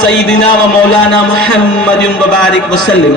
سیدنا و مولانا محمد وبارک وسلم۔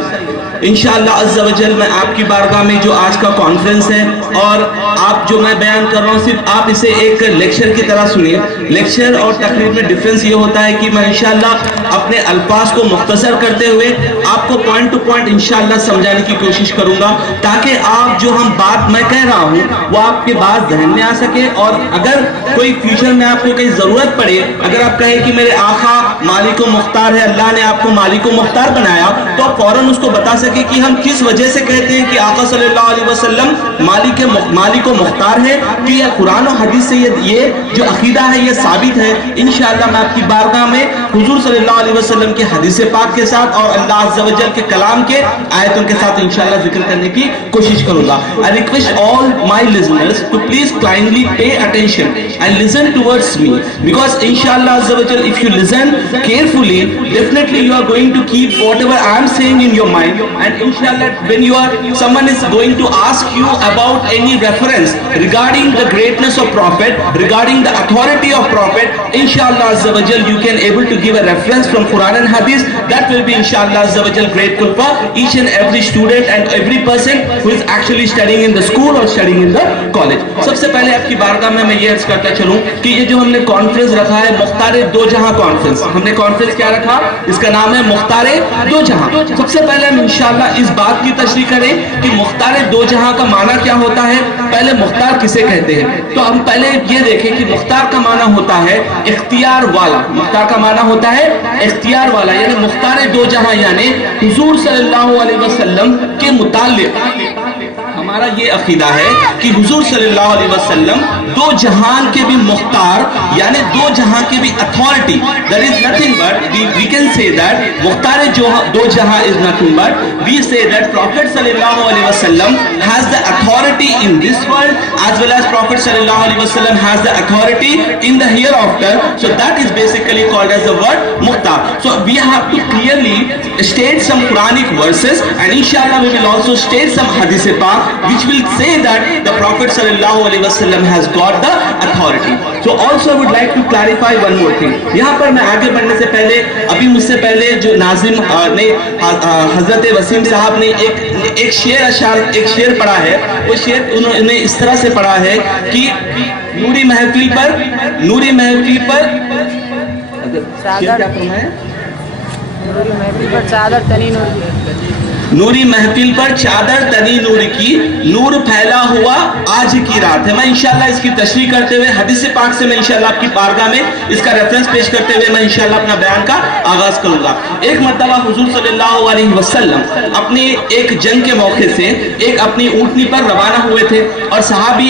انشاءاللہ عز و جل میں آپ کی بارگاہ میں جو آج کا کانفرنس ہے اور آپ جو میں بیان کر رہا ہوں صرف آپ اسے ایک لیکچر کی طرح سنیے۔ لیکچر اور تقریر میں ڈیفرنس یہ ہوتا ہے کہ میں انشاءاللہ اپنے الفاظ کو مختصر کرتے ہوئے آپ کو پوائنٹ ٹو پوائنٹ انشاءاللہ سمجھانے کی کوشش کروں گا تاکہ آپ جو ہم بات میں کہہ رہا ہوں وہ آپ کے بات ذہن میں آ سکے، اور اگر کوئی فیوچر میں آپ کو کہیں ضرورت پڑے، اگر آپ کہیں کہ میرے آقا مالک و مختار ہے، اللہ نے آپ کو مالک و مختار بنایا، تو آپ فوراً اس کو بتا سکے کہ ہم کس وجہ سے کہتے ہیں کہ آقا صلی اللہ علیہ وسلم مالک و مختار ہے، کہ یہ قرآن و حدیث سے یہ جو عقیدہ ہے یہ ثابت ہے۔ انشاءاللہ میں آپ کی بارگاہ میں حضور صلی اللہ علیہ وسلم کے حدیث پاک کے ساتھ اور اللہ عز و جل کے کلام کے آیتوں کے ساتھ انشاءاللہ ذکر کرنے کی کوشش کروں گا۔ I request all my listeners to please kindly pay attention and listen towards me, because inshallah azza wa jal if you listen carefully, definitely you are going to keep whatever I am saying in your mind, and inshallah when someone is going to ask you about any reference regarding the greatness of Prophet, regarding the authority of Prophet, inshallah azza wa jal you can able to give a reference from Quran and Hadith. That will be inshallah azza wa jal grateful for each and every student and every person who is actually studying in the school or studying in the college. سب سے پہلے آپ کی بارگاہ میں یہ عرض کرتا چلوں کہ یہ جو ہم نے کانفرنس رکھا ہے مختار دو جہاں کانفرنس، ہم نے کانفرنس کیا رکھا؟ اس کا نام ہے مختار دو جہاں۔ سب سے پہلے ہم انشاءاللہ اس بات کی تشریح کریں کہ مختار دو جہاں کا معنی کیا ہوتا ہے، پہلے مختار کسے کہتے ہیں۔ تو ہم پہلے یہ دیکھیں کہ مختار کا معنی ہوتا ہے اختیار والا، مختار کا معنی ہوتا ہے اختیار والا، یعنی مختار دو جہاں یعنی حضور صلی اللہ علیہ وسلم کے متعلق ہمارا یہ عقیدہ ہے کہ حضور صلی اللہ علیہ وسلم دو جہان کے بھی مختار یعنی دو جہاں کے بھی authority, there is nothing but we can say that مختار دو جہاں is nothing but we say that Prophet صلی اللہ علیہ وسلم has the authority in this world as well as Prophet صلی اللہ علیہ وسلم has the authority in the hereafter, so that is basically called as the word mukhtar. So we have to clearly state some Quranic verses and inshallah we will also state some hadith pak which will say that the Prophet sallallahu alaihi wasallam has got the authority. So also I would like to clarify one more thing. یہاں پر میں آگے بڑھنے سے پہلے ابھی مجھ سے پہلے جو ناظم نے حضرت وسیم صاحب نے ایک شعر پڑھا ہے، وہ شعر انہوں نے اس طرح سے پڑھا ہے کہ نوری محفل پر کیا فرمایا؟ نوری محفل پر چادر تنی نور کی، نور پھیلا ہوا آج کی رات ہے۔ میں انشاءاللہ اس کی تشریح کرتے ہوئے حدیث پاک سے میں انشاءاللہ آپ کی بارگاہ میں اس کا ریفرنس پیش کرتے ہوئے میں انشاءاللہ اپنا بیان کا آغاز کروں گا۔ ایک مرتبہ حضور صلی اللہ علیہ وسلم اپنی ایک جنگ کے موقع سے ایک اپنی اونٹنی پر روانہ ہوئے تھے، اور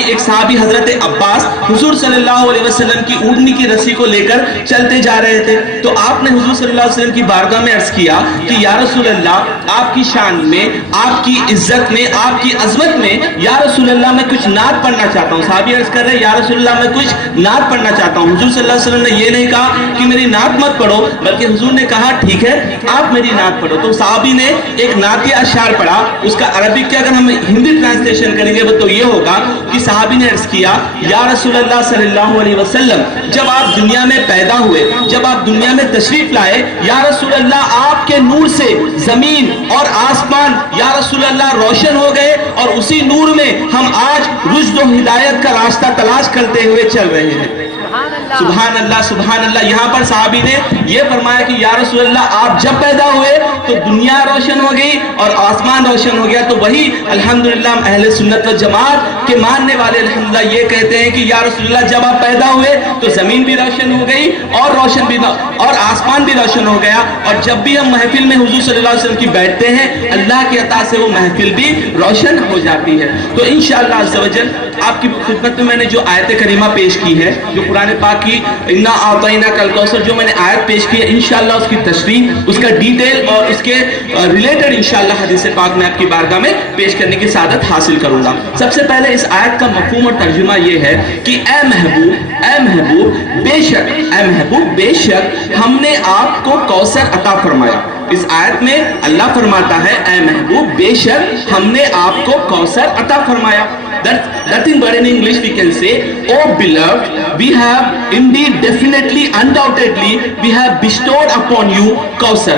ایک صحابی حضرت عباس حضور صلی اللہ علیہ وسلم کی اونٹنی کی رسی کو لے کر چلتے جا رہے تھے۔ تو آپ نے حضور صلی اللہ علیہ وسلم کی بارگاہ میں عرض کیا کہ یا رسول اللہ، آپ کی شان میں، آپ کی عزت میں، آپ کی عظمت میں یا رسول اللہ میں کچھ نعت پڑھنا چاہتا ہوں۔ صحابی عرض کر رہے یا رسول اللہ میں کچھ نعت پڑھنا چاہتا ہوں۔ حضور صلی اللہ علیہ وسلم نے یہ نہیں کہا کہ میری نعت مت پڑھو، بلکہ حضور نے کہا ٹھیک ہے آپ میری نعت پڑھو۔ تو صحابی نے ایک نعتی اشعار پڑھا، اس کا عربی کے اگر ہم ہندی ٹرانسلیشن کریں گے تو یہ ہوگا کہ صحابی نے عرض کیا یا رسول اللہ صلی اللہ علیہ وسلم، جب آپ دنیا میں پیدا ہوئے، جب آپ دنیا میں تشریف لائے، یا رسول اللہ آپ کے نور سے زمین اور آسمان یا رسول اللہ روشن ہو گئے، اور اسی نور میں ہم آج رشد و ہدایت کا راستہ تلاش کرتے ہوئے چل رہے ہیں۔ سبحان اللہ سبحان اللہ۔ یہاں پر صحابی نے یہ فرمایا کہ یا رسول اللہ آپ جب پیدا ہوئے تو دنیا روشن ہو گئی اور آسمان روشن ہو گیا۔ تو وہی الحمدللہ اہل سنت و جماعت کے ماننے والے الحمدللہ یہ کہتے ہیں کہ یا رسول اللہ جب آپ پیدا ہوئے تو زمین بھی روشن ہو گئی اور آسمان بھی روشن ہو گیا، اور جب بھی ہم محفل میں حضور صلی اللہ علیہ وسلم کی بیٹھتے ہیں اللہ کی عطا سے وہ محفل بھی روشن ہو جاتی ہے۔ تو انشاءاللہ عز و جل آپ کی خدمت میں نے جو آیت کریمہ پیش کی ہے، جو قرآن پاک کی انا اعطیناک الکوثر جو میں نے آیت پیش کی ہے، انشاءاللہ اس کی تشریح، اس کا ڈیٹیل اور اس کے ریلیٹڈ انشاءاللہ حدیث پاک میں آپ کی بارگاہ میں پیش کرنے کی سعادت حاصل کروں گا۔ سب سے پہلے اس آیت کا مفہوم اور ترجمہ یہ ہے کہ اے محبوب بے شک ہم نے آپ کو کوثر عطا فرمایا۔ اس آیت میں اللہ فرماتا ہے اے محبوب بے شک ہم نے آپ کو کوثر عطا فرمایا۔ nothing but in English we can say, "Oh beloved, we have indeed definitely, undoubtedly, we have bestowed upon you Kausar."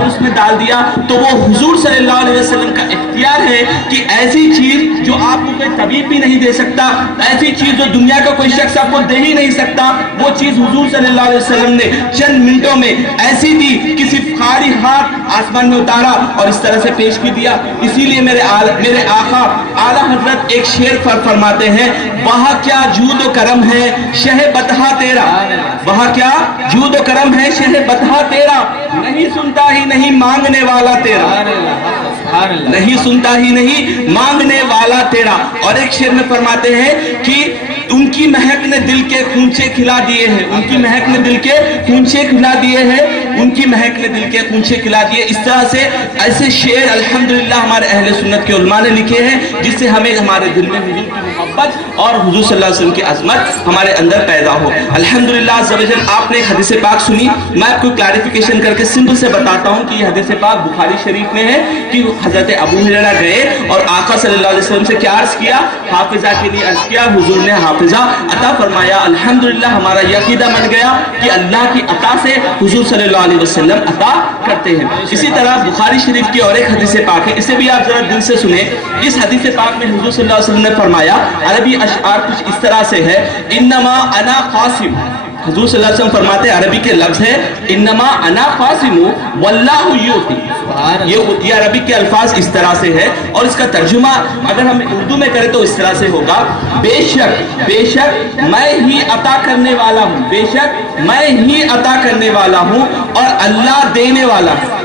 اور اس میں ڈال دیا تو وہ حضور صلی اللہ علیہ وسلم کا اختیار ہے کہ ایسی چیز جو آپ کو کوئی طبیب بھی نہیں دے سکتا, ایسی چیز جو دنیا کا کوئی شخص آپ کو دے ہی نہیں سکتا, وہ چیز حضور صلی اللہ علیہ وسلم نے چند منٹوں میں ایسی دی کہ صرف خالی ہاتھ آسمان میں اتارا اور اس طرح سے پیش کی دیا. اسی لیے میرے آقا اعلیٰ حضرت ایک شعر فرماتے ہیں, وہاں کیا جود و کرم ہے شہ بطحہ تیرا, وہاں کیا جود و کرم ہے شہ بطحہ تیرا, نہیں سنتا ہی نہیں مانگنے والا تیرا, نہیں سنتا ہی نہیں مانگنے والا تیرا. اور ایک شعر میں فرماتے ہیں کہ ان کی مہک نے دل کے خونچے کھلا دیے ہیں, ان کی مہک نے دل کے خونچے کھلا دیے ہیں, ان کی مہک نے دل کے خونچے کھلا دیے. اس طرح سے ایسے شعر الحمدللہ ہمارے اہل سنت کے علماء نے لکھے ہیں جس سے ہمیں ہمارے دل میں حضور کی محبت اور حضور صلی اللہ علیہ وسلم کی عظمت ہمارے اندر پیدا ہو. الحمدللہ عز و جل آپ نے ایک حدیث پاک سنی, میں آپ کو کلیریفیکیشن کر کے سمپل سے بتاتا ہوں کہ یہ حدیث پاک بخاری شریف میں ہے کہ حضرت ابو ہریرہ گئے اور آقا صلی اللہ علیہ وسلم سے کیا عرض کیا, حافظہ کے لیے عرض کیا, حضور نے حافظہ عطا فرمایا. الحمدللہ ہمارا یہ عقیدہ بن گیا کہ اللہ کی عطا سے حضور صلی اللہ علیہ وسلم عطا کرتے ہیں. اسی طرح بخاری شریف کی اور ایک حدیث پاک ہے, اسے بھی آپ ذرا دل سے سنیں. اس حدیث پاک میں حضور صلی اللہ علیہ وسلم نے فرمایا, عربی اشعار کچھ اس طرح سے ہے, انما انا قاسم, حضور صلی اللہ علیہ وسلم فرماتے ہیں عربی کے لفظ ہے انما انا قاسم واللہ یعطی, یہ عربی کے الفاظ اس طرح سے ہے اور اس کا ترجمہ اگر ہم اردو میں کریں تو اس طرح سے ہوگا, بے شک میں ہی عطا کرنے والا ہوں, بے شک میں ہی عطا کرنے والا ہوں اور اللہ دینے والا ہے,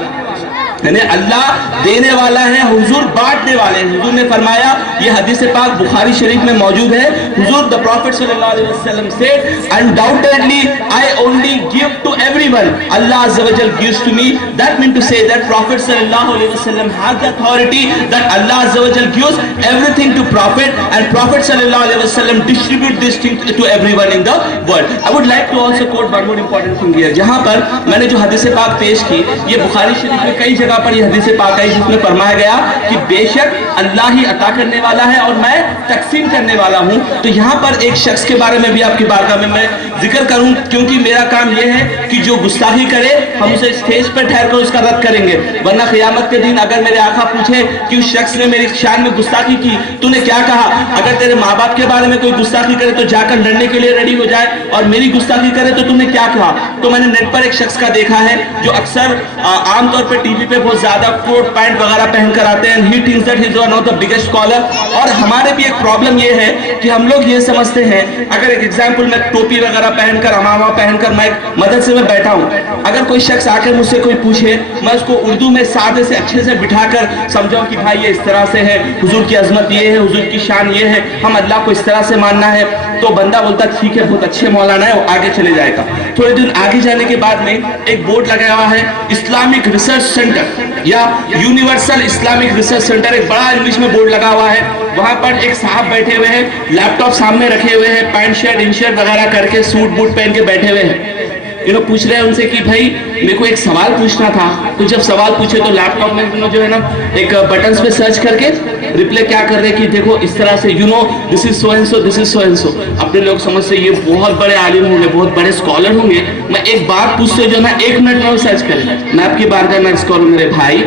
یعنی اللہ دینے والا ہے, حضور بانٹنے والے ہیں. حضور نے فرمایا, یہ حدیث پاک بخاری شریف میں موجود ہے, حضور the Prophet صلی اللہ علیہ وسلم said, undoubtedly I only give to everyone, Allah Azza wa Jal gives to me. That means to say that Prophet صلی اللہ علیہ وسلم has the authority that Allah Azza wa Jal gives everything to Prophet and Prophet صلی اللہ علیہ وسلم distribute this thing to everyone in the world. I would like to also quote one more important thing here. جہاں پر میں نے جو حدیث پاک پیش کی, یہ بخاری شریف میں کئی جگہ پر یہ حدیث پاک ہے جس میں فرمایا گیا کہ بے شک اللہ ہی عطا کرنے والا ہے اور میں تقسیم کرنے والا ہوں. تو یہاں پر ایک شخص کے بارے میں بھی آپ کی بارگاہ میں ذکر کروں, کیونکہ میرا کام یہ ہے کہ جو گستاخی کرے ہم اسے اسٹیج پر ٹھہر کر اس کا رد کریں گے, ورنہ قیامت کے دن اگر میرے آقا پوچھے کہ اس شخص نے میری شان میں گستاخی کی تو نے کیا کہا, اگر تیرے ماں باپ کے بارے میں کوئی گستاخی کرے تو جا کر لڑنے کے لیے ریڈی ہو جائے, اور میری گستاخی کرے تو تم نے کیا کہا. تو میں نے نیٹ پر ایک شخص کا دیکھا ہے جو اکثر عام طور پر ٹی وی پہ بہت زیادہ کوٹ پینٹ وغیرہ پہن کر آتے ہیں, he thinks that he is one of the biggest scholar. اور ہمارے بھی ایک پرابلم یہ ہے کہ ہم لوگ یہ سمجھتے ہیں, اگر ایک ایگزامپل میں ٹوپی وغیرہ پہن کر عمامہ پہن کر میں ایک مدرسے میں بیٹھا ہوں, اگر کوئی شخص آ کر مجھ سے کوئی پوچھے, میں اس کو اردو میں سادے سے اچھے سے بٹھا کر سمجھاؤں کہ بھائی یہ اس طرح سے ہے, حضور کی عظمت یہ ہے, حضور کی شان یہ ہے, ہم اللہ کو اس طرح سے ماننا ہے, تو بندہ بولتا ٹھیک ہے بہت اچھے مولانا ہے, وہ آگے چلے جائے گا. تھوڑے دن آگے جانے کے بعد میں ایک بورڈ لگا ہوا ہے اسلامک ریسرچ سینٹر یا یونیورسل اسلامک ریسرچ سینٹر, ایک بڑا انگلش میں بورڈ لگا ہوا ہے. وہاں پر ایک صاحب بیٹھے ہوئے ہیں, لیپ ٹاپ سامنے رکھے ہوئے ہیں, پینٹ شرٹ ان شرٹ وغیرہ کر کے سوٹ بوٹ پہن کے بیٹھے ہوئے ہیں. پوچھ رہے ہیں ان سے کہ بھائی میرے کو ایک سوال پوچھنا تھا. تو جب سوال پوچھے تو لیپ ٹاپ میں جو ہے نا ایک بٹنز پہ سرچ کر کے ریپلے کیا کر رہے کہ دیکھو اس طرح سے دس از so and so, this is so and so. اپنے لوگ سمجھتے یہ بہت بڑے عالم ہوں گے, بہت بڑے اسکالر ہوں گے. میں ایک بات پوچھتے جو نا 1 منٹ میں سرچ کریں, میں آپ کی بارگاہ میں عرض کروں میرے بھائی,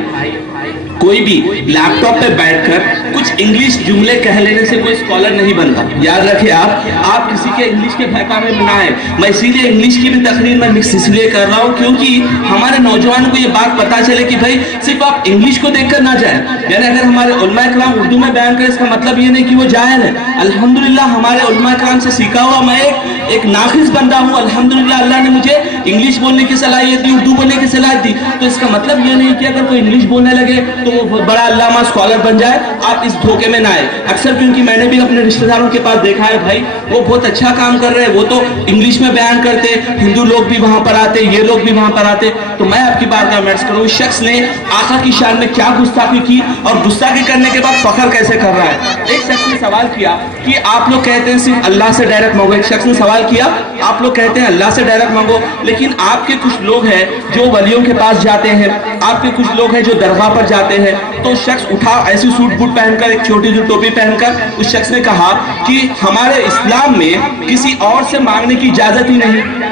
کوئی بھی لیپ ٹاپ پہ بیٹھ کر کچھ انگلش جملے کہہ لینے سے کوئی اسکالر نہیں بنتا. یاد رکھیں آپ کسی کے انگلش کے بہکاوے میں نہ آئے. میں اسی لیے انگلش کی بھی تقریر میں مکس اس لیے کر رہا ہوں کیونکہ ہمارے نوجوانوں کو یہ بات پتا چلے کہ بھائی صرف آپ انگلش کو دیکھ کر نہ جائیں. یعنی اگر ہمارے علماء کرام اردو میں بیان کریں اس کا مطلب یہ نہیں کہ وہ جاہل ہے. الحمدللہ ہمارے علماء کرام سے سیکھا ہوا میں ایک ناقص بندہ ہوں. الحمدللہ اللہ نے مجھے انگلش بولنے کی صلاحیت دی, اردو بولنے کی صلاحیت دی. تو اس کا مطلب یہ نہیں کہ اگر کوئی انگلش بولنے لگے تو وہ بہت بڑا علامہ اسکالر بن جائے. آپ اس دھوکے میں نہ آئے. اکثر کیونکہ میں نے بھی اپنے رشتہ داروں کے پاس دیکھا ہے بھائی وہ بہت اچھا کام کر رہے ہیں, وہ تو انگلش میں بیان کرتے, ہندو لوگ بھی وہاں پر آتے, یہ لوگ بھی وہاں پر آتے. تو میں آپ کی بارگاہ میں عرض کروں اس شخص نے آقا کی شان میں کیا گستاخی کی اور گستاخی کرنے کے بعد فخر کیسے کر رہا ہے. ایک شخص نے سوال کیا کہ آپ لوگ کہتے ہیں صرف اللہ سے ڈائریکٹ مانگو. ایک شخص نے سوال کیا آپ لوگ کہتے ہیں اللہ سے ڈائریکٹ مانگو, لیکن آپ کے کچھ لوگ ہیں جو ولیوں کے پاس جاتے ہیں, آپ کے کچھ لوگ ہیں جو درگاہ پر جاتے ہیں. تو شخص اٹھا ایسی سوٹ بوٹ پہن کر, ایک چھوٹی سی ٹوپی پہن کر, اس شخص نے کہا کہ ہمارے اسلام میں کسی اور سے مانگنے کی اجازت ہی نہیں.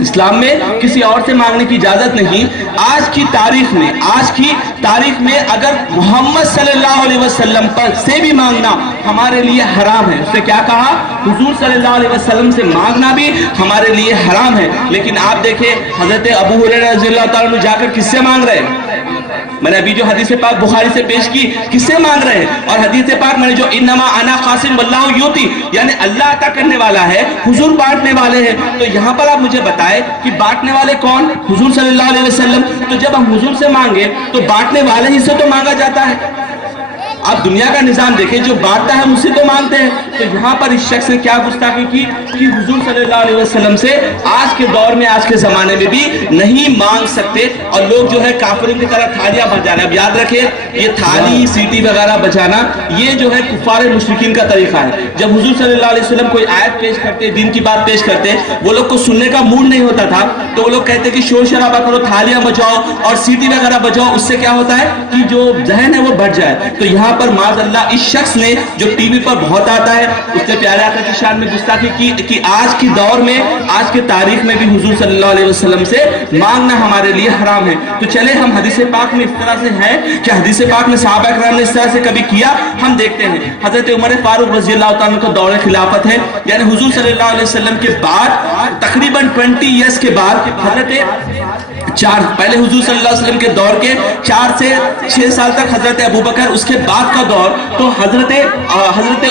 اسلام میں کسی اور سے مانگنے کی اجازت نہیں. آج کی تاریخ میں اگر محمد صلی اللہ علیہ وسلم پر سے بھی مانگنا ہمارے لیے حرام ہے. اس نے کیا کہا؟ حضور صلی اللہ علیہ وسلم سے مانگنا بھی ہمارے لیے حرام ہے. لیکن آپ دیکھیں حضرت ابو ہریرہ رضی اللہ تعالیٰ عنہ جا کر کس سے مانگ رہے ہیں؟ میں نے ابھی جو حدیث پاک بخاری سے پیش کی کس سے مانگ رہے ہیں؟ اور حدیث پاک میں نے جو انما انا قاسم واللہ یوتی، یعنی اللہ عطا کرنے والا ہے، حضور بانٹنے والے ہیں. تو یہاں پر آپ مجھے بتائیں کہ بانٹنے والے کون؟ حضور صلی اللہ علیہ وسلم. تو جب ہم حضور سے مانگے تو بانٹنے والے ہی سے تو مانگا جاتا ہے. آپ دنیا کا نظام دیکھیں، جو بانٹتا ہے اس سے تو مانگتے ہیں. تو یہاں پر اس شخص نے کیا گستاخی کی کہ حضور صلی اللہ علیہ وسلم سے آج کے دور میں، آج کے زمانے میں بھی نہیں مانگ سکتے. اور لوگ جو ہے کافروں کی طرح تھالیاں بجانا. اب یاد رکھیں یہ تھالی سیٹی وغیرہ بجانا یہ جو ہے کفار مشرکین کا طریقہ ہے. جب حضور صلی اللہ علیہ وسلم کوئی آیت پیش کرتے، دین کی بات پیش کرتے، وہ لوگ کو سننے کا موڈ نہیں ہوتا تھا تو وہ لوگ کہتے کہ شور شرابہ کرو، تھالیاں بجاؤ اور سیٹی وغیرہ بجاؤ. اس سے کیا ہوتا ہے کہ جو ذہن ہے وہ بڑھ جائے. تو یہاں پر معاذ اللہ اس شخص نے جو ٹی وی پر بہت آتا ہے اس نے پیارے آقا کی شان میں گستاخی کی کہ آج کی دور میں، آج کے تاریخ میں بھی حضور صلی اللہ علیہ وسلم سے مانگنا ہمارے لیے حرام ہے. تو چلے ہم حدیث پاک میں اس طرح سے ہے کہ حدیث پاک میں صحابہ اکرام نے اس طرح سے کبھی کیا؟ ہم دیکھتے ہیں حضرت عمر فاروق رضی اللہ تعالیٰ کا دور خلافت ہے، یعنی حضور صلی اللہ علیہ وسلم کے بعد تقریباً 20 ایئرس کے بعد پہلے حضور صلی اللہ علیہ وسلم کے دور کے 4 سے 6 سال تک حضرت ابوبکر، اس کے بعد کا دور تو حضرت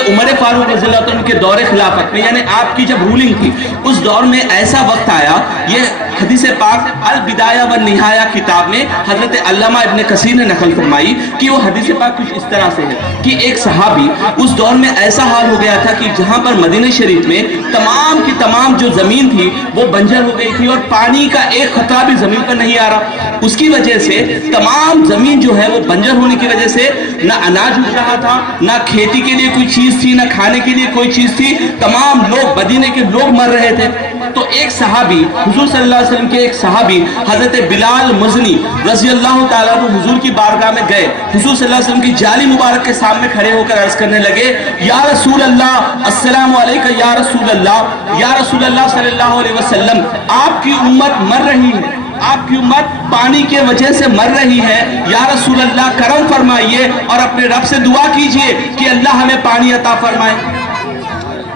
عمر فاروق رضی اللہ عنہ کے دور خلافت میں، یعنی آپ کی جب رولنگ تھی اس دور میں ایسا وقت آیا. یہ حدیث پاک البدایہ والنہایہ کتاب میں حضرت علامہ ابن کثیر نے نقل فرمائی کہ وہ حدیث پاک کچھ اس طرح سے ہے کہ ایک صحابی اس دور میں ایسا حال ہو گیا تھا کہ جہاں پر مدینہ شریف میں تمام کی تمام جو زمین تھی وہ بنجر ہو گئی تھی اور پانی کا ایک قطرہ بھی زمین پر نہیں آ رہا. اس کی وجہ سے تمام زمین جو ہے وہ بنجر ہونے کی وجہ سے نہ اناج اگ رہا تھا، نہ کھیتی کے لیے کوئی چیز تھی، نہ کھانے کے لیے کوئی چیز تھی. تمام لوگ مدینے کے لوگ مر رہے تھے. تو ایک صحابی حضور صلی اللہ علیہ وسلم کے ایک صحابی حضرت بلال مزنی رضی اللہ تعالیٰ عنہ حضور کی بارگاہ میں گئے. حضور صلی اللہ علیہ وسلم کی جالی مبارک کے سامنے کھڑے ہو کر عرض کرنے لگے، یا رسول اللہ السلام علیکم یا رسول اللہ، یا رسول اللہ صلی اللہ علیہ وسلم آپ کی امت مر رہی ہے، آپ کی امت پانی کے وجہ سے مر رہی ہے. یا رسول اللہ کرم فرمائیے اور اپنے رب سے دعا کیجئے کہ اللہ ہمیں پانی عطا فرمائے.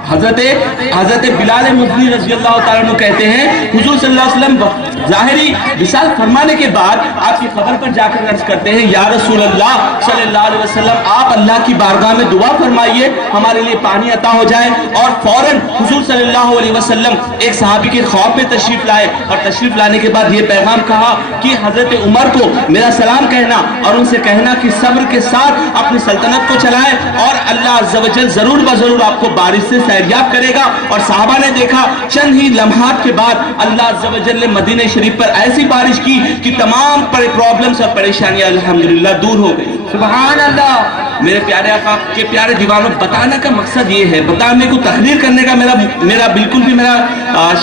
حضرت بلال مزنی رضی اللہ تعالیٰ عنہ کہتے ہیں حضور صلی اللہ علیہ وسلم ظاہری وصال فرمانے کے بعد آپ کی قبر پر جا کر عرض کرتے ہیں، یا رسول اللہ صلی اللہ علیہ وسلم آپ اللہ کی بارگاہ میں دعا فرمائیے ہمارے لیے پانی عطا ہو جائے. اور فوراً حضور صلی اللہ علیہ وسلم ایک صحابی کے خواب میں تشریف لائے اور تشریف لانے کے بعد یہ پیغام کہا کہ حضرت عمر کو میرا سلام کہنا اور ان سے کہنا کہ صبر کے ساتھ اپنی سلطنت کو چلائے اور اللہ عز و جل ضرور بضرور آپ کو بارش سے سیریاب کرے گا. اور صحابہ نے دیکھا چند ہی لمحات کے بعد اللہ عز و جل نے مدینہ شریف پر ایسی بارش کی کہ تمام پرابلمز اور پریشانیاں الحمدللہ دور ہو گئی. سبحان اللہ. میرے پیارے آقا کے پیارے دیوانوں، بتانے کا مقصد یہ ہے، بتانے کو تقریر کرنے کا میرا بالکل بھی میرا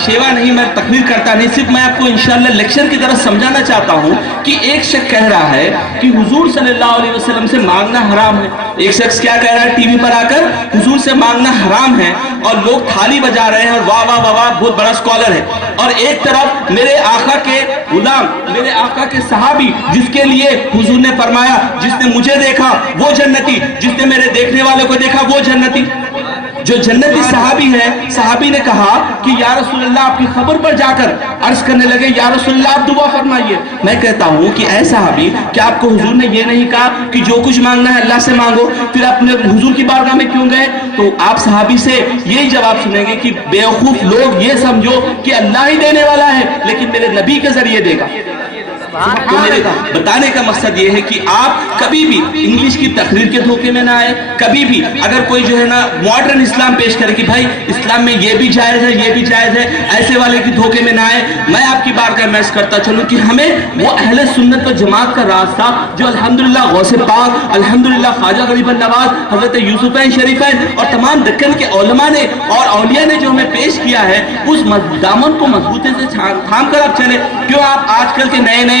شیوا نہیں، میں تقریر کرتا نہیں، صرف میں آپ کو انشاءاللہ لیکچر کی طرح سمجھانا چاہتا ہوں کہ ایک شخص کہہ رہا ہے کہ حضور صلی اللہ علیہ وسلم سے مانگنا حرام ہے. ایک شخص کیا کہہ رہا ہے ٹی وی پر آ کر حضور سے مانگنا حرام ہے اور لوگ تھالی بجا رہے ہیں اور واہ واہ واہ واہ بہت بڑا اسکالر ہے. اور ایک طرف میرے آقا کے غلام، میرے آقا کے صحابی جس کے لیے حضور نے فرمایا جس نے مجھے دیکھا وہ جنتی، جس نے میرے دیکھنے والوں کو دیکھا وہ جنتی. جو جنتی صحابی ہے، صحابی نے کہا کہ یا رسول اللہ آپ کی خبر پر جا کر عرض کرنے لگے، یا رسول اللہ آپ دعا فرمائیے. میں کہتا ہوں کہ اے صحابی، کیا آپ کو حضور نے یہ نہیں کہا کہ جو کچھ مانگنا ہے اللہ سے مانگو؟ پھر اپنے حضور کی بارگاہ میں کیوں گئے؟ تو آپ صحابی سے یہی جواب سنیں گے کہ بیوقوف لوگ یہ سمجھو کہ اللہ ہی دینے والا ہے لیکن میرے نبی کے ذریعے دے گا. تو میرے بتانے کا مقصد یہ ہے کہ آپ کبھی بھی انگلش کی تقریر کے دھوکے میں نہ آئے. کبھی بھی اگر کوئی جو ہے نا ماڈرن اسلام پیش کرے کہ بھائی اسلام میں یہ بھی جائز ہے یہ بھی جائز ہے، ایسے والے کی دھوکے میں نہ آئے. میں آپ کی بارگاہ میں عرض کرتا چلوں کہ ہمیں وہ اہل سنت و جماعت کا راستہ جو الحمدللہ غوث پاک، الحمدللہ خواجہ غریب النواز، حضرت یوسفین شریفین اور تمام دکن کے علماء نے اور اولیاء نے جو ہمیں پیش کیا ہے، اس دامن کو مضبوطی سے تھام کر آپ چلے. کیوں آپ آج کل کے نئے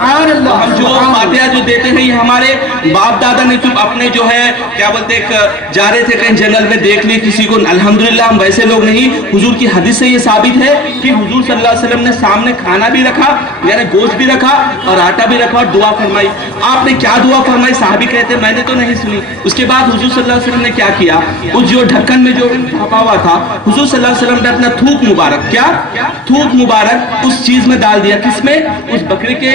ہم جو فاتحہ جو دیتے ہیں یہ ہمارے باپ دادا نے تو اپنے جو ہے کیا بولتے جا رہے تھے کہیں جنگل میں دیکھ لی کسی کو. الحمدللہ ہم ویسے لوگ نہیں. حضور کی حدیث سے یہ ثابت ہے کہ حضور صلی اللہ علیہ وسلم نے سامنے کھانا بھی رکھا, یعنی گوشت بھی رکھا اور آٹا بھی رکھا اور دعا فرمائی. آپ نے کیا دعا فرمائی صحابی کہتے ہیں میں نے تو نہیں سنی. اس کے بعد حضور صلی اللہ علیہ وسلم نے کیا کیا, اس جو ڈھکن میں جو ڈھپا ہوا تھا حضور صلی اللہ علیہ وسلم نے اپنا تھوک مبارک, کیا تھوک مبارک اس چیز میں ڈال دیا. کس میں؟ اس بکری کے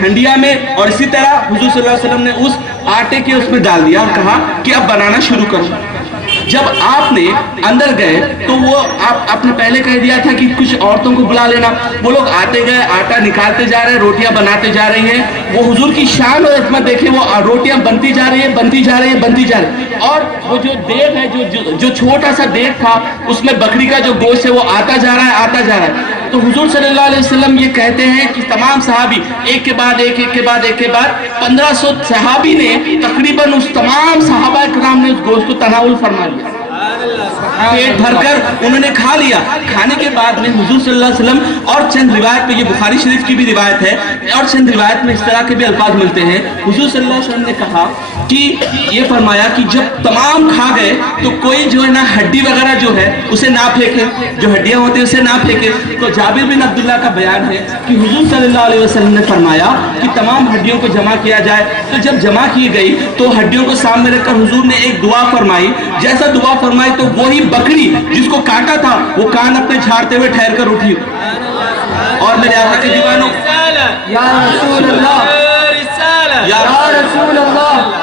ہنڈیا میں. اور اسی طرح حضور صلی اللہ علیہ وسلم نے اس آٹے کے اس میں ڈال دیا اور کہا کہ اب بنانا شروع کرو. جب آپ نے اندر گئے تو وہ آپ نے پہلے کہہ دیا تھا کہ کچھ عورتوں کو بلا لینا. وہ لوگ آتے گئے, آٹا نکالتے جا رہے ہیں, روٹیاں بناتے جا رہی ہیں. وہ حضور کی شان اور عظمت دیکھیں, وہ روٹیاں بنتی جا رہی ہیں, بنتی جا رہی ہیں, بنتی جا رہی ہیں. اور وہ جو دیگ ہے, جو چھوٹا سا دیگ تھا اس میں بکری کا جو گوشت ہے وہ آتا جا رہا ہے, آتا جا رہا ہے. تو حضور صلی اللہ علیہ وسلم یہ کہتے ہیں کہ تمام صحابی ایک کے بعد ایک, ایک کے بعد ایک کے بعد 1500 صحابی نے تقریباً اس تمام صحابہ کرام نے اس گوشت کو تناول فرما لیا, پیٹ بھر کر انہوں نے کھا لیا. کھانے کے بعد میں حضور صلی اللہ علیہ وسلم اور چند روایت میں, یہ بخاری شریف کی بھی روایت ہے اور چند روایت میں اس طرح کے بھی الفاظ ملتے ہیں, حضور صلی اللہ علیہ وسلم نے کہا کہ یہ فرمایا کہ جب تمام کھا گئے تو کوئی جو ہے نا ہڈی وغیرہ جو ہے اسے نہ پھینکے, جو ہڈیاں ہوتی ہیں اسے نہ پھینکے. تو جابر بن عبداللہ کا بیان ہے کہ حضور صلی اللہ علیہ وسلم نے فرمایا کہ تمام ہڈیوں کو جمع کیا جائے. تو جب جمع کی گئی تو ہڈیوں کو سامنے رکھ کر حضور نے ایک دعا فرمائی. جیسا دعا فرمائی تو وہی بکری جس کو کاٹا تھا وہ کان اپنے جھاڑتے ہوئے ٹھہر کر اٹھی. اور میرے آقا کے دیوانوں, یا رسول اللہ, یا رسول اللہ,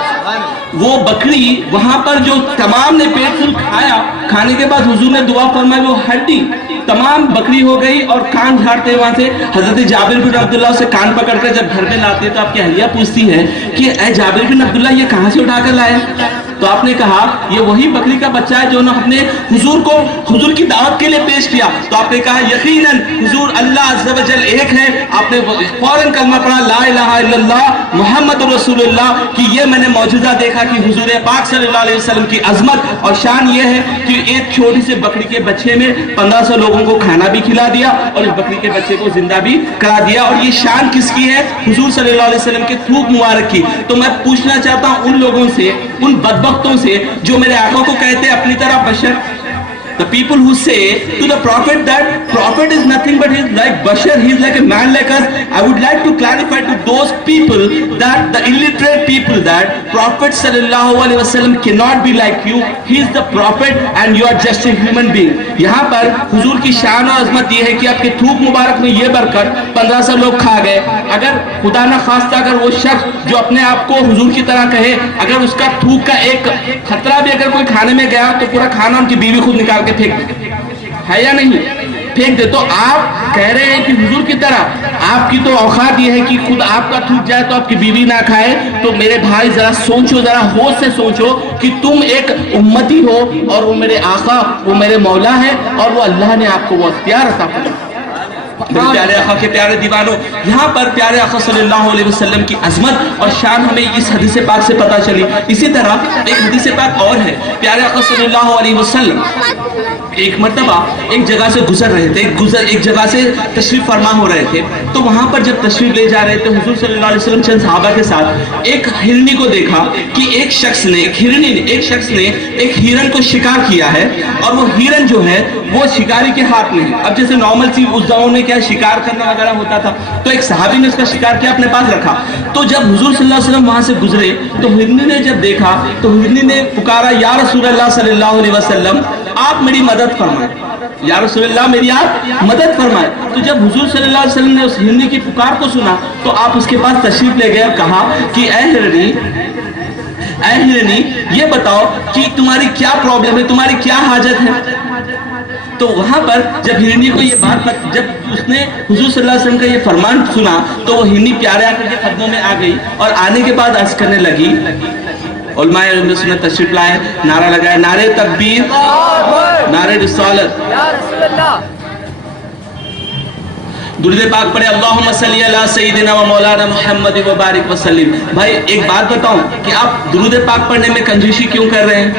وہ بکری وہاں پر جو تمام نے پیٹ فل کھایا, کھانے کے بعد حضور نے دعا فرمائی, وہ ہڈی تمام بکری ہو گئی. اور کان جھاڑتے وہاں سے حضرت جابر بن عبداللہ سے کان پکڑ کر جب گھر میں لاتے تو آپ کی اہلیہ پوچھتی ہے کہ اے جابر بن عبداللہ یہ کہاں سے اٹھا کر لائے؟ تو آپ نے کہا یہ وہی بکری کا بچہ ہے جو اپنے حضور کو حضور کی دعوت کے لیے پیش کیا. تو آپ نے کہا یقیناً حضور اللہ عز و جل ایک ہے. آپ نے فوراً کلمہ پڑھا لا الہ الا اللہ محمد رسول اللہ, کہ یہ میں نے معجزہ دیکھا کہ حضور پاک صلی اللہ علیہ وسلم کی عظمت اور شان یہ ہے کہ ایک چھوٹی سے بکری کے بچے میں 1500 لوگوں کو کھانا بھی کھلا دیا اور اس بکری کے بچے کو زندہ بھی کرا دیا. اور یہ شان کس کی ہے؟ حضور صلی اللہ علیہ وسلم کے تھوک مبارک کی. تو میں پوچھنا چاہتا ہوں ان لوگوں سے, ان بدبختوں سے جو میرے آقا کو کہتے ہیں اپنی طرح بشر, the people who say to the prophet that prophet is nothing but he is like bashar, he is like a man like us. I would like to clarify to those people, that the illiterate people, that prophet sallallahu alaihi wasallam cannot be like you. He is the prophet and you are just a human being. یہاں پر حضور کی شان و عظمت یہ ہے کہ آپ کے تھوک مبارک میں یہ برکت 1500 لوگ کھا گئے. اگر خدا نہ خواستہ اگر وہ شخص جو اپنے آپ کو حضور کی طرح کہے, اگر اس کا تھوک کا ایک خطرہ بھی اگر کوئی کھانے میں گیا تو پورا کھانا ان کی بیوی خود نکال کے پھینک دے, ہے یا نہیں؟ پھینک دے. تو آپ کہہ رہے ہیں کہ حضور کی طرح, آپ کی تو اوقات یہ ہے کہ خود آپ کا تھوک جائے تو آپ کی بیوی نہ کھائے. تو میرے بھائی ذرا سوچو, ذرا ہوش سے سوچو کہ تم ایک امتی ہو اور وہ میرے آقا, وہ میرے مولا ہے اور وہ اللہ نے آپ کو وہ اختیار عطا فرمایا. میرے پیارے آقا کے پیارے دیوانوں, یہاں پر پیارے آقا صلی اللہ علیہ وسلم کی عظمت اور شان ہمیں اس حدیث پاک سے پتہ چلی. اسی طرح ایک حدیث پاک اور ہے. پیارے آقا صلی اللہ علیہ وسلم ایک مرتبہ ایک جگہ سے گزر رہے تھے, ایک جگہ سے تشریف فرما ہو رہے تھے. تو وہاں پر جب تشریف لے جا رہے تھے حضور صلی اللہ علیہ وسلم چند صحابہ کے ساتھ ایک ہرنی کو دیکھا کہ ایک شخص نے ایک ہرن کو شکار کیا ہے, اور وہ ہرن جو ہے وہ شکاری کے ہاتھ میں ہے. اب جیسے نارمل سی اس زمانے میں کیا شکار کرنا وغیرہ ہوتا تھا, تو ایک صحابی نے اس کا شکار کیا, اپنے پاس رکھا. تو جب حضور صلی اللہ علیہ وسلم وہاں سے گزرے تو ہرنی نے جب دیکھا تو ہرنی نے پکارا یا رسول اللہ صلی اللہ علیہ وسلم آپ میری مدد فرمائیں, یا رسول اللہ میری آپ مدد فرمائیں. تو جب حضور صلی اللہ علیہ وسلم نے اس ہرنی کی پکار کو سنا تو آپ اس کے پاس تشریف لے گئے اور کہا کہ اے ہرنی یہ بتاؤ کہ تمہاری کیا پرابلم ہے, تمہاری کیا حاجت ہے. تو وہاں پر جب ہرنی کو یہ بات, جب اس نے حضور صلی اللہ علیہ وسلم کا یہ فرمان سنا تو وہ ہرنی پیارے آقا کے قدموں میں آ گئی اور آنے کے بعد عرض کرنے لگی. علماء سنت تشریف لائے, نعرہ لگائے, نعرے تکبیر, نعرے رسالت, درود پاک پڑھے اللہم صلی علی سیدنا و مولانا محمد و بارک وسلم. بھائی ایک بات بتاؤں کہ آپ درود پاک پڑھنے میں کنجوسی کیوں کر رہے ہیں؟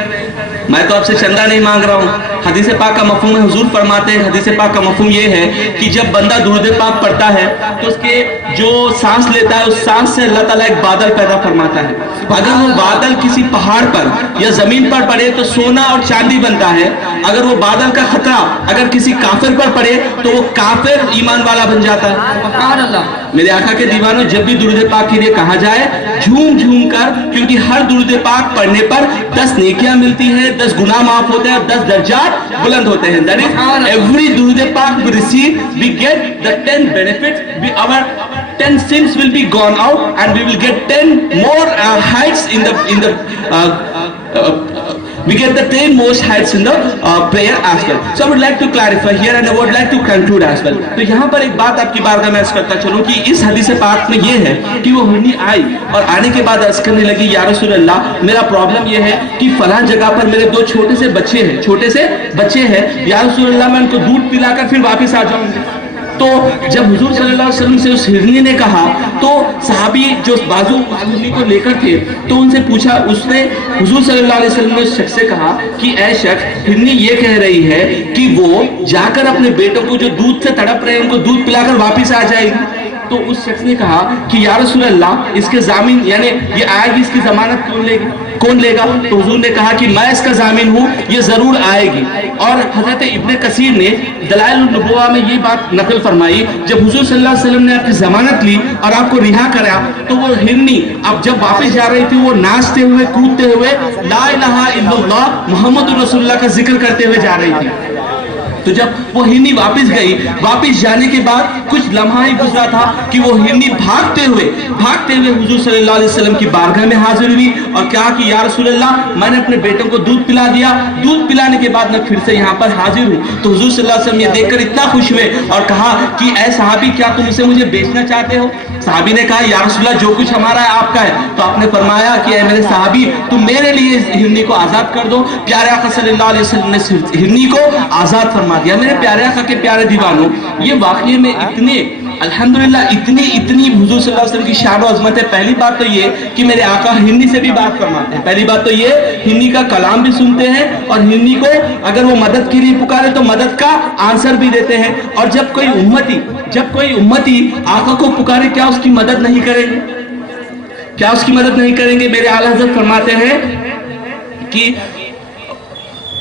میں تو آپ سے چندہ نہیں مانگ رہا ہوں, حدیث پاک کا مفہوم ہے، حضور فرماتے ہیں حدیث پاک کا مفہوم یہ ہے کہ جب بندہ درود پاک پڑھتا ہے تو اس کے جو سانس لیتا ہے اس سانس سے اللہ تعالیٰ ایک بادل پیدا فرماتا ہے. اگر وہ بادل کسی پہاڑ پر یا زمین پر پڑے تو سونا اور چاندی بنتا ہے. اگر وہ بادل کا خطرہ اگر کسی کافر پر پڑے تو وہ کافر ایمان والا بن جاتا ہے. سبحان اللہ. میرے آقا کے دیوانوں، جب بھی درود پاک کے لیے کہا جائے جھوم جھوم کر، کیونکہ ہر درود پاک پڑھنے پر 10 نیکیاں ملتی ہیں، 10 گناہ معاف ہوتے ہیں اور 10 درجات بلند ہوتے ہیں. That is, every درود پاک we receive, we get the 10 benefits. Our 10 sins will be gone out and we will get 10 more heights in the we get the 10 most heights in the prayer as well. So I would like to clarify here and I would like to conclude as well. تو یہاں پر ایک بات آپ کی بارگاہ میں عرض کرتا چلوں کہ اس حدیث پاک میں یہ ہے کہ وہ ہرنی آئی اور آنے کے بعد عرض کرنے لگی یا رسول اللہ میرا پرابلم یہ ہے کہ فلاں جگہ پر میرے 2 چھوٹے سے بچے ہیں یا رسول اللہ میں ان کو دودھ پلا کر پھر واپس آ جاؤں گی. تو جب حضور صلی اللہ علیہ وسلم سے اس ہرنی نے کہا تو صحابی جو بازو اس ہرنی کو لے کر تھے تو ان سے پوچھا، اس نے حضور صلی اللہ علیہ وسلم نے اس شخص سے کہا کہ اے شخص، ہرنی یہ کہہ رہی ہے کہ وہ جا کر اپنے بیٹوں کو جو دودھ سے تڑپ رہے ہیں ان کو دودھ پلا کر واپس آ جائے گی. تو اس شخص نے کہا کہ یا رسول اللہ اس کے ضامن یعنی یہ آئے گی، اس کی ضمانت کون لے گا؟ تو حضور نے کہا کہ میں اس کا ضامن ہوں، یہ ضرور آئے گی. اور حضرت ابن کثیر نے دلائل النبوہ میں یہ بات نقل فرمائی، جب حضور صلی اللہ علیہ وسلم نے آپ کی ضمانت لی اور آپ کو رہا کرا تو وہ ہرنی اب جب واپس جا رہی تھی وہ ناچتے ہوئے کودتے ہوئے لا الہ الا اللہ محمد رسول اللہ کا ذکر کرتے ہوئے جا رہی تھی. تو جب وہ ہرنی واپس گئی، واپس جانے کے بعد کچھ لمحہ ہی گزرا تھا کہ وہ ہرنی بھاگتے ہوئے حضور صلی اللہ علیہ وسلم کی بارگاہ میں حاضر ہوئی اور کہا کہ یا رسول اللہ میں نے اپنے بیٹوں کو دودھ پلا دیا، دودھ پلانے کے بعد میں پھر سے یہاں پر حاضر ہوں. تو حضور صلی اللہ علیہ وسلم یہ دیکھ کر اتنا خوش ہوئے اور کہا کہ اے صحابی کیا تم اسے مجھے بیچنا چاہتے ہو؟ صحابی نے کہا یا رسول اللہ جو کچھ ہمارا ہے آپ کا ہے. تو آپ نے فرمایا کہ اے میرے صحابی تم میرے لیے اس ہرنی کو آزاد کر دو. پیارے آقا صلی اللہ علیہ وسلم نے ہرنی کو آزاد فرما دیا. میرے پیارے آقا کے پیارے دیوانوں، یہ واقعے میں اتنے الحمدللہ اتنی حضور صلی اللہ علیہ وسلم کی شان و عظمت ہے. پہلی بات تو یہ کہ میرے آقا ہرنی سے بھی بات فرماتے ہیں. پہلی بات تو یہ ہرنی کا کلام بھی سنتے ہیں اور ہرنی کو اگر وہ مدد کے لیے پکارے تو مدد کا آنسر بھی دیتے ہیں. اور جب کوئی امتی آقا کو پکارے کیا اس کی مدد نہیں کریں گے؟ کیا اس کی مدد نہیں کریں گے؟ میرے اعلیٰ حضرت فرماتے ہیں کہ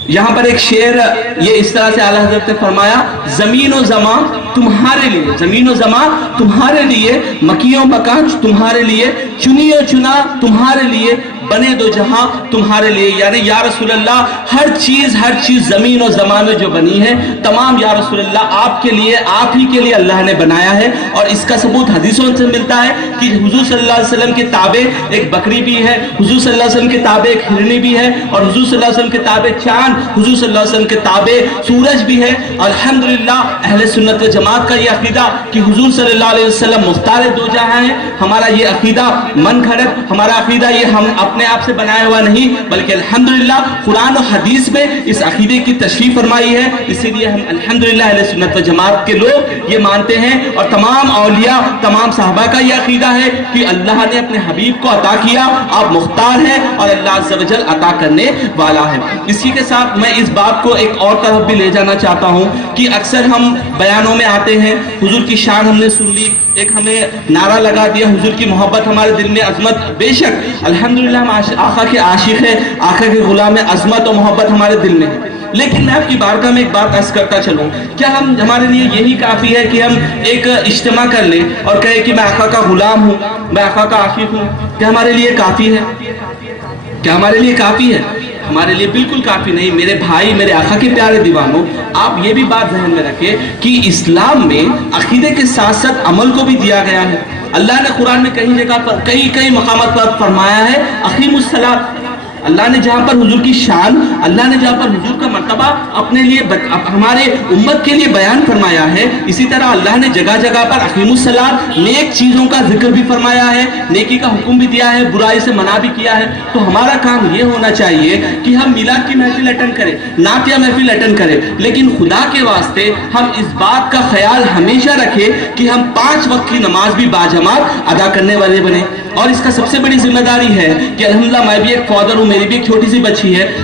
یہاں پر ایک شعر یہ اس طرح سے اعلیٰ حضرت نے فرمایا، زمین و زمان تمہارے لیے، زمین و زمان تمہارے لیے، مکیوں مکان تمہارے لیے، چنی و چنا تمہارے لیے، بنے دو جہاں تمہارے لیے. یعنی یا رسول اللہ ہر چیز زمین و زمان میں جو بنی ہے تمام یا رسول اللہ آپ کے لیے، آپ ہی کے لیے اللہ نے بنایا ہے. اور اس کا ثبوت حدیثوں سے ملتا ہے کہ حضور صلی اللہ علیہ وسلم کے تابع ایک بکری بھی ہے، حضور صلی اللہ علیہ وسلم کے تابع ایک ہرنی بھی ہے، اور حضور صلی اللہ علیہ وسلم کے تابع چاند، حضور صلی اللہ علیہ وسلم کے تابع سورج بھی ہے. الحمدللہ اہل سنت و جماعت کا یہ عقیدہ کہ حضور صلی اللہ علیہ وسلم مختار دو جہاں ہیں، ہمارا یہ عقیدہ من گھڑت، ہمارا عقیدہ یہ ہم اپنے آپ سے بنایا ہوا نہیں بلکہ الحمدللہ قرآن و حدیث میں اس عقیدے کی تشریح فرمائی ہے. اسی لیے ہم الحمدللہ اہل سنت و جماعت کے لوگ یہ مانتے ہیں اور تمام اولیاء، تمام صحابہ کا یہ عقیدہ ہے کہ اللہ نے اپنے حبیب کو عطا کیا، آپ مختار ہیں اور اللہ عز و جل عطا کرنے والا ہے. اسی کے ساتھ میں اس بات کو ایک اور طرف بھی لے جانا چاہتا ہوں کہ اکثر ہم بیانوں میں آتے ہیں، حضور کی شان ہم نے سن لی، ایک ہمیں نعرہ لگا دیا، حضور کی محبت ہمارے دل میں، عظمت، بے شک الحمدللہ ہم آقا کے عاشق ہیں، آقا کے غلام ہیں، عظمت و محبت ہمارے دل میں ہے. لیکن میں آپ کی بارگاہ میں ایک بات عرض کرتا چلوں، کیا ہمارے لیے یہی کافی ہے کہ ہم ایک اجتماع کر لیں اور کہیں کہ میں آقا کا غلام ہوں، میں آقا کا عاشق ہوں؟ کیا ہمارے لیے کافی ہے؟ کیا ہمارے لیے کافی ہے؟ ہمارے لیے بالکل کافی نہیں. میرے بھائی، میرے آقا کے پیارے دیوانوں، آپ یہ بھی بات ذہن میں رکھیں کہ اسلام میں عقیدے کے ساتھ ساتھ عمل کو بھی دیا گیا ہے. اللہ نے قرآن میں کئی جگہ پر کئی مقامات پر فرمایا ہے اقیموا الصلاۃ. اللہ نے جہاں پر حضور کی شان، اللہ نے جہاں پر حضور کا مرتبہ اپنے لیے ہمارے امت کے لیے بیان فرمایا ہے، اسی طرح اللہ نے جگہ جگہ پر اقیموا الصلاۃ، نیک چیزوں کا ذکر بھی فرمایا ہے، نیکی کا حکم بھی دیا ہے، برائی سے منع بھی کیا ہے. تو ہمارا کام یہ ہونا چاہیے کہ ہم میلاد کی محفل اٹینڈ کریں، نعتیہ محفل اٹینڈ کریں، لیکن خدا کے واسطے ہم اس بات کا خیال ہمیشہ رکھیں کہ ہم 5 وقت کی نماز بھی باجماعت ادا کرنے والے بنیں. اور اس کا سب سے بڑی ذمہ داری ہے کہ الحمدللہ میں بھی ایک فادر ہوں، میری بھی ایک چھوٹی سی بچی ہے،